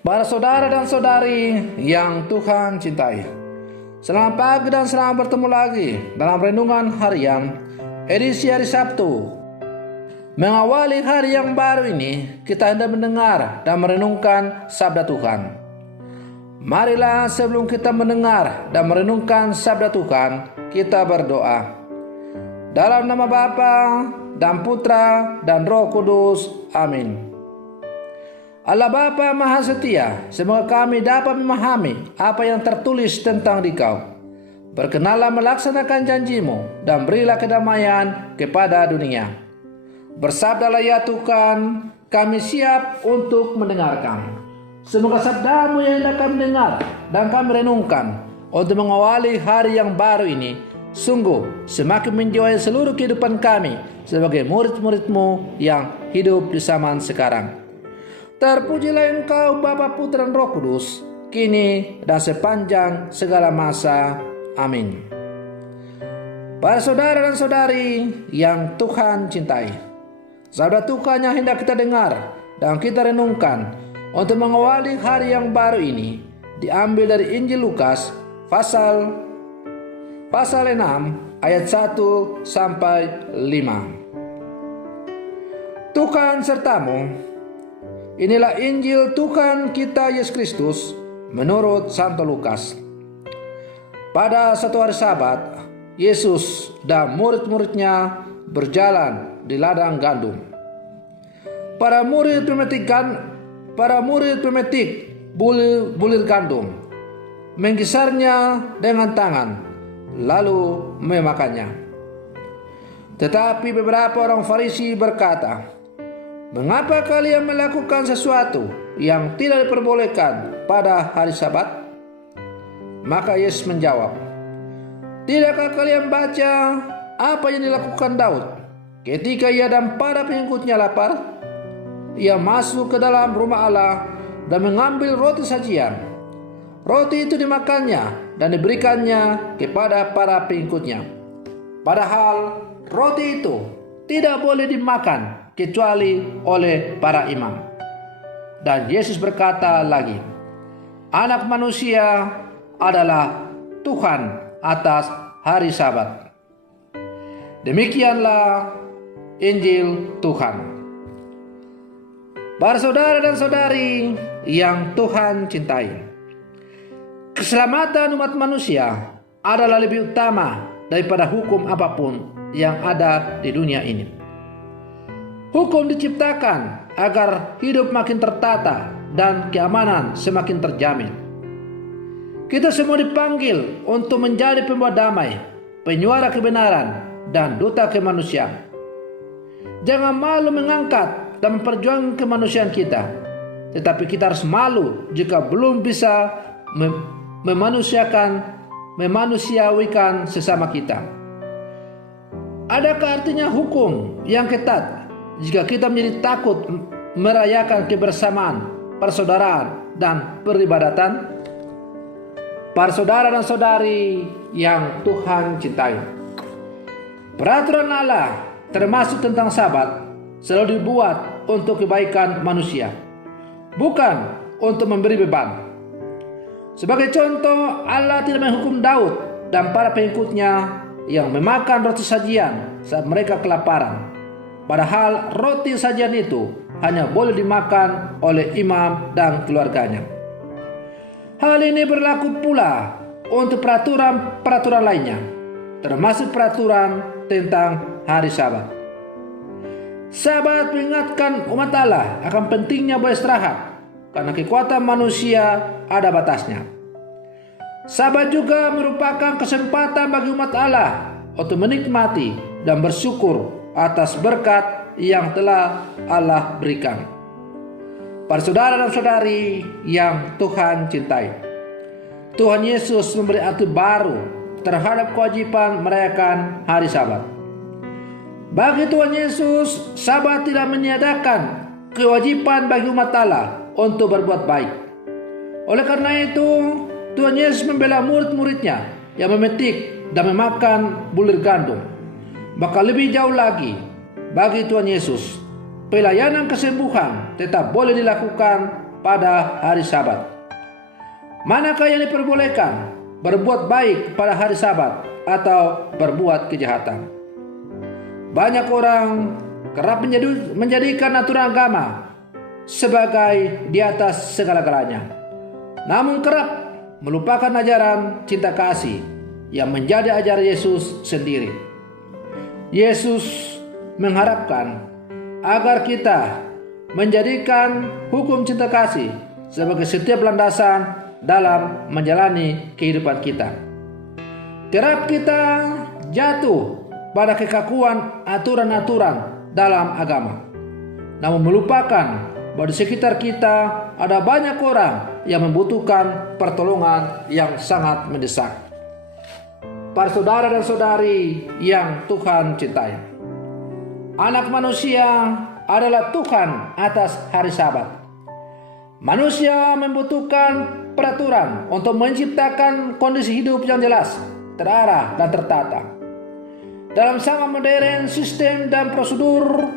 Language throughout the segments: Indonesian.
Para saudara dan saudari yang Tuhan cintai, selamat pagi dan selamat bertemu lagi dalam renungan harian edisi hari Sabtu. Mengawali hari yang baru ini, kita hendak mendengar dan merenungkan sabda Tuhan. Marilah sebelum kita mendengar dan merenungkan sabda Tuhan, kita berdoa. Dalam nama Bapa dan Putra dan Roh Kudus. Amin. Allah Bapa Maha Setia, semoga kami dapat memahami apa yang tertulis tentang Dikau. Berkenanlah melaksanakan janji-Mu dan berilah kedamaian kepada dunia. Bersabdalah ya Tuhan, kami siap untuk mendengarkan. Semoga sabda-Mu yang hendak kami dengar dan kami renungkan untuk mengawali hari yang baru ini sungguh semakin menjiwai seluruh kehidupan kami sebagai murid-murid-Mu yang hidup di zaman sekarang. Terpujilah Engkau Bapa, Putra dan Roh Kudus, kini dan sepanjang segala masa. Amin. Para saudara dan saudari yang Tuhan cintai, sabda Tuhan yang hendak kita dengar dan kita renungkan untuk mengawali hari yang baru ini diambil dari Injil Lukas pasal 6 ayat 1 sampai 5. Tuhan sertamu. Inilah Injil Tuhan kita Yesus Kristus menurut Santo Lukas. Pada satu hari Sabat, Yesus dan murid-muridnya berjalan di ladang gandum. Para murid pemetik bulir gandum, menggisarnya dengan tangan, lalu memakannya. Tetapi beberapa orang Farisi berkata, "Mengapa kalian melakukan sesuatu yang tidak diperbolehkan pada hari Sabat?" Maka Yesus menjawab, "Tidakkah kalian baca apa yang dilakukan Daud ketika ia dan para pengikutnya lapar? Ia masuk ke dalam rumah Allah dan mengambil roti sajian. Roti itu dimakannya dan diberikannya kepada para pengikutnya. Padahal roti itu tidak boleh dimakan kecuali oleh para imam." Dan Yesus berkata lagi, "Anak manusia adalah Tuhan atas hari Sabat." Demikianlah Injil Tuhan. Para saudara dan saudari yang Tuhan cintai, keselamatan umat manusia adalah lebih utama daripada hukum apapun yang ada di dunia ini. Hukum diciptakan agar hidup makin tertata dan keamanan semakin terjamin. Kita semua dipanggil untuk menjadi pembawa damai, penyuara kebenaran, dan duta kemanusiaan. Jangan malu mengangkat dan memperjuangkan kemanusiaan kita, tetapi kita harus malu jika belum bisa memanusiawikan sesama kita. Adakah artinya hukum yang ketat jika kita menjadi takut merayakan kebersamaan, persaudaraan, dan peribadatan? Para saudara dan saudari yang Tuhan cintai, peraturan Allah termasuk tentang Sabat selalu dibuat untuk kebaikan manusia, bukan untuk memberi beban. Sebagai contoh, Allah tidak menghukum Daud dan para pengikutnya yang memakan roti sajian saat mereka kelaparan. Padahal roti sajian itu hanya boleh dimakan oleh imam dan keluarganya. Hal ini berlaku pula untuk peraturan lainnya, termasuk peraturan tentang hari Sabat. Sabat mengingatkan umat Allah akan pentingnya beristirahat karena kekuatan manusia ada batasnya. Sabat juga merupakan kesempatan bagi umat Allah untuk menikmati dan bersyukur atas berkat yang telah Allah berikan. Para saudara dan saudari yang Tuhan cintai, Tuhan Yesus memberi aturan baru terhadap kewajiban merayakan hari Sabat. Bagi Tuhan Yesus, Sabat tidak meniadakan kewajiban bagi umat Allah untuk berbuat baik. Oleh karena itu, Tuhan Yesus membela murid-muridnya yang memetik dan memakan bulir gandum. Maka lebih jauh lagi, bagi Tuhan Yesus, pelayanan kesembuhan tetap boleh dilakukan pada hari Sabat. Manakah yang diperbolehkan? Berbuat baik pada hari Sabat atau berbuat kejahatan? Banyak orang kerap menjadikan aturan agama sebagai di atas segala-galanya, namun kerap melupakan ajaran cinta kasih yang menjadi ajaran Yesus sendiri. Yesus mengharapkan agar kita menjadikan hukum cinta kasih sebagai setiap landasan dalam menjalani kehidupan kita. Kerap kita jatuh pada kekakuan aturan-aturan dalam agama, namun melupakan bahwa di sekitar kita ada banyak orang yang membutuhkan pertolongan yang sangat mendesak. Para saudara dan saudari yang Tuhan cintai, Anak manusia adalah Tuhan atas hari Sabat. Manusia membutuhkan peraturan untuk menciptakan kondisi hidup yang jelas, terarah, dan tertata. Dalam sangat modern, sistem dan prosedur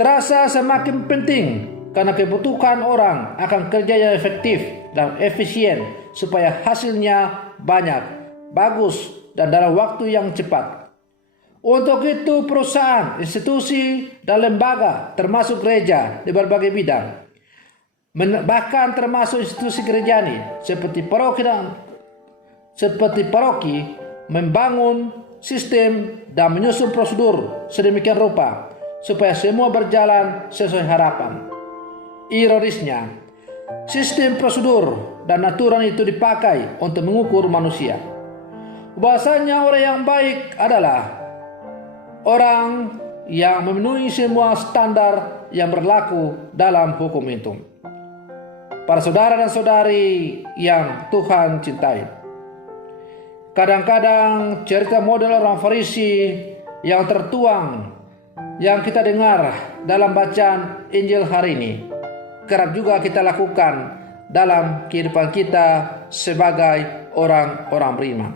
terasa semakin penting karena kebutuhan orang akan kerja yang efektif dan efisien supaya hasilnya banyak, bagus, dan dalam waktu yang cepat. Untuk itu perusahaan, institusi, dan lembaga termasuk gereja di berbagai bidang, bahkan termasuk institusi gerejani seperti paroki membangun sistem dan menyusun prosedur sedemikian rupa supaya semua berjalan sesuai harapan. Ironisnya, sistem prosedur dan aturan itu dipakai untuk mengukur manusia. Bahasanya orang yang baik adalah orang yang memenuhi semua standar yang berlaku dalam hukum itu. Para saudara dan saudari yang Tuhan cintai, kadang-kadang cerita model orang Farisi yang tertuang yang kita dengar dalam bacaan Injil hari ini kerap juga kita lakukan dalam kehidupan kita sebagai orang-orang beriman.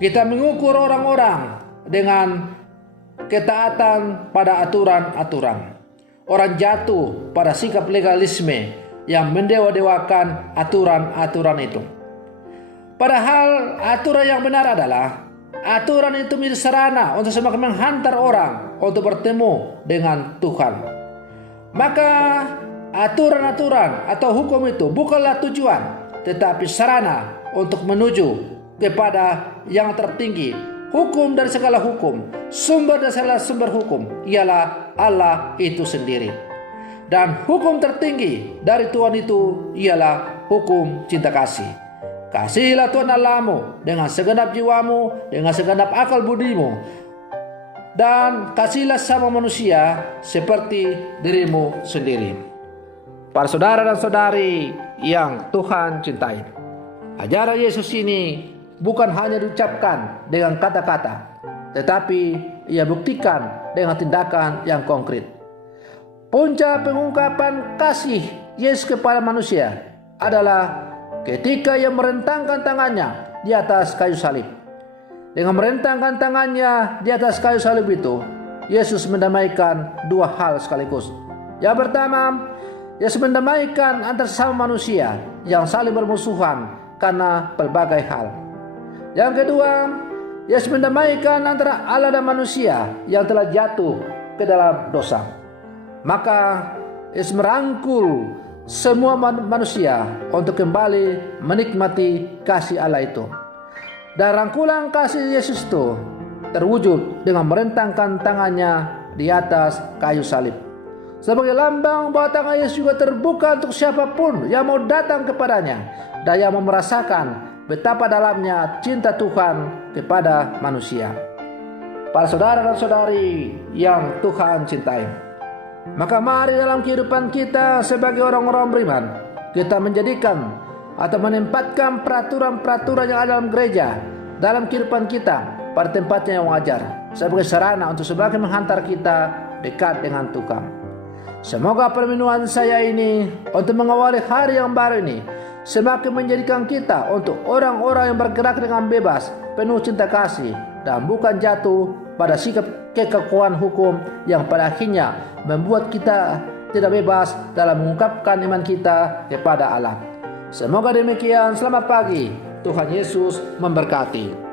Kita mengukur orang-orang dengan ketaatan pada aturan-aturan. Orang jatuh pada sikap legalisme yang mendewa-dewakan aturan-aturan itu. Padahal aturan yang benar adalah aturan itu menjadi sarana untuk semakin menghantar orang untuk bertemu dengan Tuhan. Maka aturan-aturan atau hukum itu bukanlah tujuan, tetapi sarana untuk menuju kepada yang tertinggi. Hukum dari segala hukum, sumber dari segala sumber hukum ialah Allah itu sendiri. Dan hukum tertinggi dari Tuhan itu ialah hukum cinta kasih. Kasihilah Tuhan Allahmu dengan segenap jiwamu, dengan segenap akal budimu, dan kasihilah sama manusia seperti dirimu sendiri. Para saudara dan saudari yang Tuhan cintai, ajaran Yesus ini bukan hanya diucapkan dengan kata-kata, tetapi ia buktikan dengan tindakan yang konkret. Puncak pengungkapan kasih Yesus kepada manusia adalah ketika ia merentangkan tangannya di atas kayu salib. Dengan merentangkan tangannya di atas kayu salib itu, Yesus mendamaikan dua hal sekaligus. Yang pertama, Yesus mendamaikan antar sesama manusia yang saling bermusuhan karena berbagai hal. Yang kedua, Yesus mendamaikan antara Allah dan manusia yang telah jatuh ke dalam dosa. Maka Yesus merangkul semua manusia untuk kembali menikmati kasih Allah itu. Dan rangkulan kasih Yesus itu terwujud dengan merentangkan tangannya di atas kayu salib. Sebagai lambang bahwa tangan Yesus juga terbuka untuk siapapun yang mau datang kepadanya dan yang mau merasakan betapa dalamnya cinta Tuhan kepada manusia. Para saudara dan saudari yang Tuhan cintai, maka mari dalam kehidupan kita sebagai orang-orang beriman, kita menjadikan atau menempatkan peraturan-peraturan yang ada dalam gereja, dalam kehidupan kita pada tempatnya yang wajar, sebagai sarana untuk semakin menghantar kita dekat dengan Tuhan. Semoga permenuhan saya ini untuk mengawali hari yang baru ini semakin menjadikan kita untuk orang-orang yang bergerak dengan bebas, penuh cinta kasih, dan bukan jatuh pada sikap kekakuan hukum yang pada akhirnya membuat kita tidak bebas dalam mengungkapkan iman kita kepada Allah. Semoga demikian. Selamat pagi. Tuhan Yesus memberkati.